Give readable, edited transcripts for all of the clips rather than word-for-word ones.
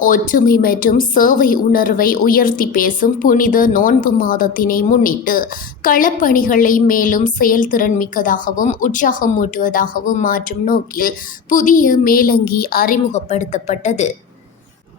ஒற்றுமை மற்றும் சேவை உணர்வை உயர்த்தி பேசும் புனித நோன்பு மாதத்தினை முன்னிட்டு களப்பணிகளை மேலும் செயல்திறன் மிக்கதாகவும் உற்சாகமூட்டுவதாகவும் மாற்றும் நோக்கில் புதிய மேலங்கி அறிமுகப்படுத்தப்பட்டது.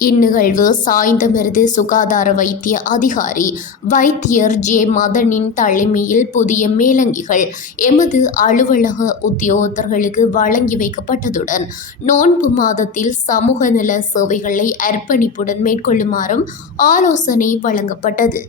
இந்நிகழ்வு சாய்ந்தமருது சுகாதார வைத்திய அதிகாரி வைத்தியர் ஜே மதனின் தலைமையில் புதிய மேலங்கிகள் எமது அலுவலக உத்தியோகத்தர்களுக்கு வழங்கி வைக்கப்பட்டதுடன் நோன்பு மாதத்தில் சமூக நல சேவைகளை அர்ப்பணிப்புடன் மேற்கொள்ளுமாறும் ஆலோசனை வழங்கப்பட்டது.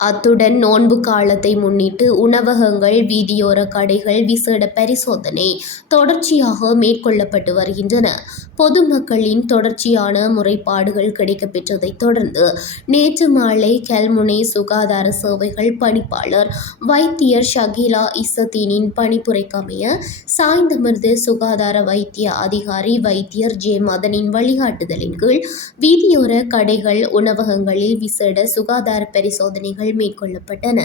அத்துடன் நோன்பு காலத்தை முன்னிட்டு உணவகங்கள், வீதியோர கடைகள் விசேட பரிசோதனை தொடர்ச்சியாக மேற்கொள்ளப்பட்டு வருகின்றன. பொதுமக்களின் தொடர்ச்சியான முறைப்பாடுகள் கிடைக்கப்பெற்றதைத் தொடர்ந்து நேற்று மாலை கல்முனை சுகாதார சேவைகள் பணிப்பாளர் வைத்தியர் ஷகீலா இஸ்ஸதீனின் பணிப்புரைக்கமைய சாய்ந்தமருது சுகாதார வைத்திய அதிகாரி வைத்தியர் ஜே மதனின் வழிகாட்டுதலின் கீழ் வீதியோர கடைகள், உணவகங்களில் விசேட சுகாதார பரிசோதனைகள் மேற்கொள்ளப்பட்டன.